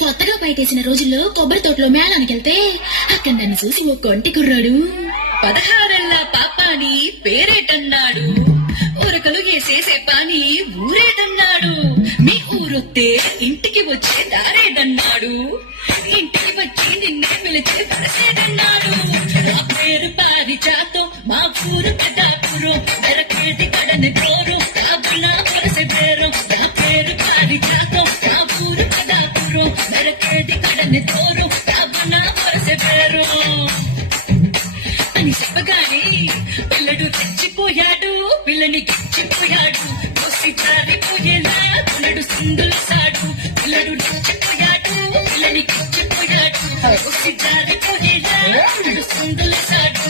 కొత్తగా బయటేసిన రోజుల్లో కొబ్బరి తోటలో మేళానికి వెళ్తే అక్కడ నన్ను చూసి ఓ కొంటి కుర్రాడు 16 పాపాని పేరేటన్నాడు, ఊరకలు వేసేసే పాని ఊరేటన్నాడు, మీ ఊరొత్తే ఇంటికి వచ్చే దారేదన్నాడు, ఇంటికి వచ్చి నిన్నే పిలిచి పరసేదన్నాడు. నా పేరు పారిజాతో మా ఊరు పెద్దాపురం, మెరకేది కడని కోరు కాదునా వరస పేరు. నా పేరు పారిజాతో మా ఊరు పెద్దాపురం, మెరకేది కడని కోరు కాదునా వరస పేరు అని చెప్పగానే పిల్లడు తెచ్చిపోయాడు, పిల్లని గిచ్చిపోయాడు, కొసి జారిపోయేలా పిల్లడు సింగులసాడు. పిల్లడు తెచ్చిపోయాడు, పిల్లని గిచ్చిపోయాడు, కొసి జారిపోయేలా పిల్లడు సింగులసాడు.